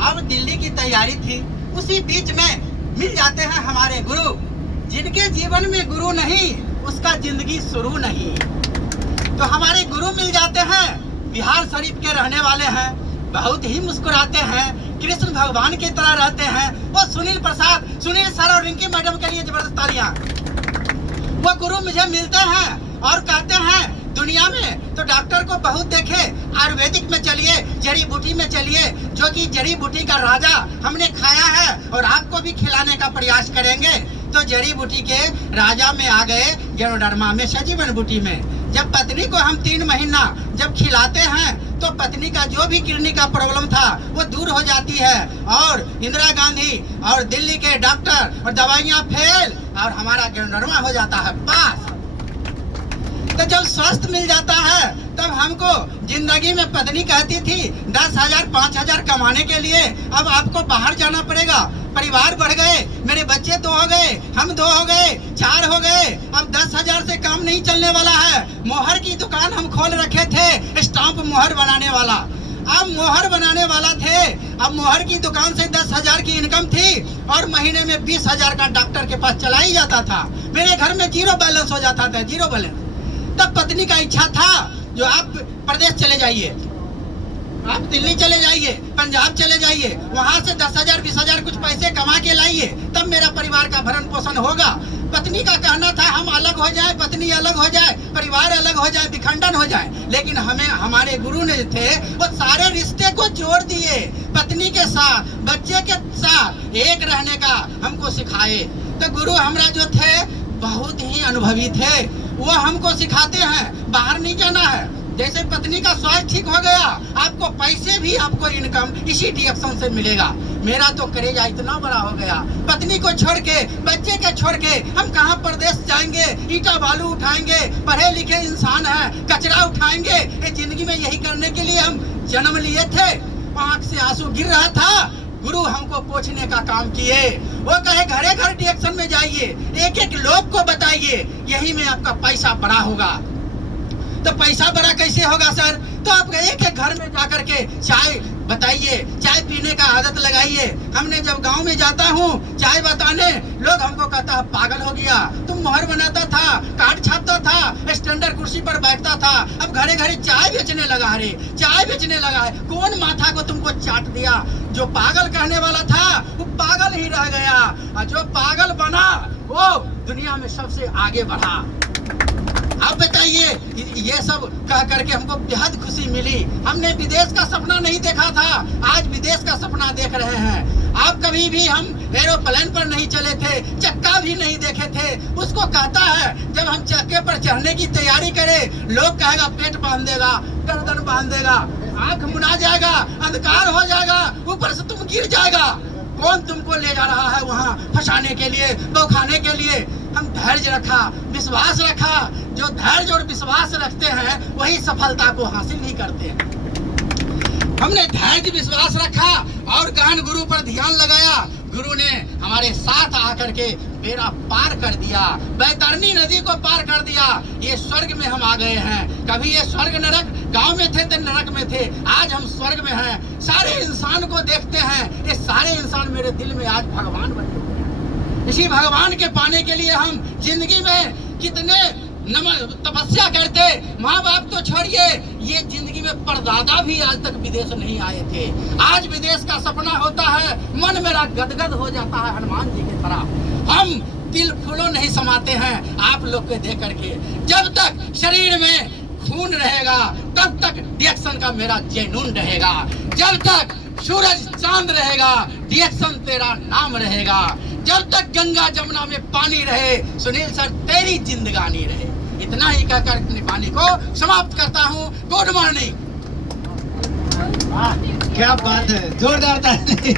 अब दिल्ली की तैयारी थी, उसी बीच में मिल जाते हैं हमारे गुरु। जिनके जीवन में गुरु नहीं, उसका जिंदगी शुरू नहीं। तो हमारे गुरु मिल जाते हैं, बिहार शरीफ के रहने वाले हैं, बहुत ही मुस्कुराते हैं, कृष्ण भगवान की तरह रहते हैं। वो सुनील प्रसाद, सुनील सर और रिंकी मैडम के लिए जबरदस्त तालियां। वो गुरु मुझे मिलते हैं और कहते हैं दुनिया में तो डॉक्टर को बहुत देखे, आयुर्वेदिक में चलिए, जड़ी बूटी में चलिए, जो कि जड़ी बूटी का राजा हमने खाया है और आपको भी खिलाने का प्रयास करेंगे। तो जड़ी बूटी के राजा में आ गए गैनोडर्मा में, सजीवन बूटी में। जब पत्नी को हम 3 महीना जब खिलाते हैं तो पत्नी का जो भी किडनी का प्रॉब्लम था वो दूर हो जाती है, और इंदिरा गांधी और दिल्ली के डॉक्टर और दवाइयाँ फेल, और हमारा गैनोडर्मा हो जाता है पास। तो जब स्वस्थ मिल जाता है तब हमको जिंदगी में पत्नी कहती थी 10,000 5,000 कमाने के लिए अब आपको बाहर जाना पड़ेगा। परिवार बढ़ गए, मेरे बच्चे 2 हो गए, हम 2 हो गए, 4 हो गए, अब 10,000 से काम नहीं चलने वाला है। मोहर की दुकान हम खोल रखे थे, स्टाम्प मोहर बनाने वाला। अब मोहर बनाने वाला थे, अब मोहर की दुकान से 10,000 की इनकम थी और महीने में 20,000 का डॉक्टर के पास चला ही जाता था। मेरे घर में 0 बैलेंस हो जाता था, 0 बैलेंस। तब पत्नी का इच्छा था जो आप प्रदेश चले जाइए, आप दिल्ली चले जाइए, पंजाब चले जाइए, वहां से 10,000 20,000 कुछ पैसे कमा के लाइए, तब मेरा परिवार का भरण पोषण होगा। पत्नी का कहना था हम अलग हो जाए, पत्नी अलग हो जाए, परिवार अलग हो जाए, विखंडन हो जाए। लेकिन हमें हमारे गुरु ने थे वो सारे रिश्ते को जोड़ दिए, पत्नी के साथ, बच्चे के साथ एक रहने का हमको सिखाए। तो गुरु हमारा जो थे बहुत ही अनुभवी थे, वो हमको सिखाते हैं बाहर नहीं जाना है। जैसे पत्नी का स्वास्थ्य ठीक हो गया, आपको पैसे भी, आपको इनकम इसी डायरेक्शन से मिलेगा। मेरा तो करेजा इतना बड़ा हो गया, पत्नी को छोड़ के, बच्चे के छोड़ के हम कहाँ प्रदेश जाएंगे, ईटा बालू उठाएंगे, पढ़े लिखे इंसान हैं, कचरा उठाएंगे। ये जिंदगी में यही करने के लिए हम जन्म लिए थे। आंख से आंसू गिर रहा था, गुरु हमको पोछने का काम किए। वो कहे घरे घर डायरेक्शन में जाइए, एक एक लोग को बताइए, यही में आपका पैसा बड़ा होगा। तो पैसा बड़ा कैसे होगा सर? तो आप एक एक घर में जाकर के चाय बताइए, चाय पीने का आदत लगाइए। हमने जब गांव में जाता हूँ चाय बताने, लोग हमको कहता है पागल हो गया, तुम मोहर बनाता था, कार्ड छापता था, स्टैंडर्ड कुर्सी पर बैठता था, अब घरे घरे चाय बेचने लगा रे, चाय बेचने लगा है। कौन माथा को तुमको चाट दिया? जो पागल कहने वाला था वो पागल ही रह गया, और जो पागल बना वो दुनिया में सबसे आगे बढ़ा। आप बताइए, ये सब कह करके हमको बेहद खुशी मिली। हमने विदेश का सपना नहीं देखा था, आज विदेश का सपना देख रहे हैं। आप कभी भी हम एरोप्लेन पर नहीं चले थे, चक्का भी नहीं देखे थे। उसको कहता है जब हम चक्के पर चढ़ने की तैयारी करें, लोग कहेगा पेट बांध देगा, गर्दन बांध देगा, आंख मुना जाएगा, अंधकार हो जाएगा, ऊपर से तुम गिर जाएगा। कौन तुमको ले जा रहा है वहाँ फंसाने के लिए, बौखाने के लिए? हम धैर्य रखा, विश्वास रखा। जो धैर्य और विश्वास रखते हैं वही सफलता को हासिल नहीं करते हैं। हमने धैर्य विश्वास रखा और गहन गुरु पर ध्यान लगाया। गुरु ने हमारे साथ आकर के बेड़ा पार कर दिया, बैतरनी नदी को पार कर दिया। ये स्वर्ग में हम आ गए हैं। कभी ये स्वर्ग नरक, गांव में थे तो नरक में थे, आज हम स्वर्ग में हैं। सारे इंसान को देखते हैं, ये सारे इंसान मेरे दिल में आज भगवान बन चुके हैं। इसी भगवान के पाने के लिए हम जिंदगी में कितने तपस्या करते। माँ बाप तो छोड़िए, ये जिंदगी में परदादा भी आज तक विदेश नहीं आए थे। आज विदेश का सपना होता है, मन मेरा गदगद हो जाता है हनुमान जी की तरह। हम दिल फूलों नहीं समाते हैं आप लोग को देख करके। जब तक शरीर में खून रहेगा तब तक डायरेक्शन का मेरा जेनून रहेगा। जब तक सूरज चांद रहेगा डायरेक्शन तेरा नाम रहेगा। जब तक गंगा जमुना में पानी रहे सुनील सर तेरी जिंदगानी रहे। इतना ही कहकर अपनी वाणी को समाप्त करता हूँ। Good morning. क्या बात है, जोरदार ताली।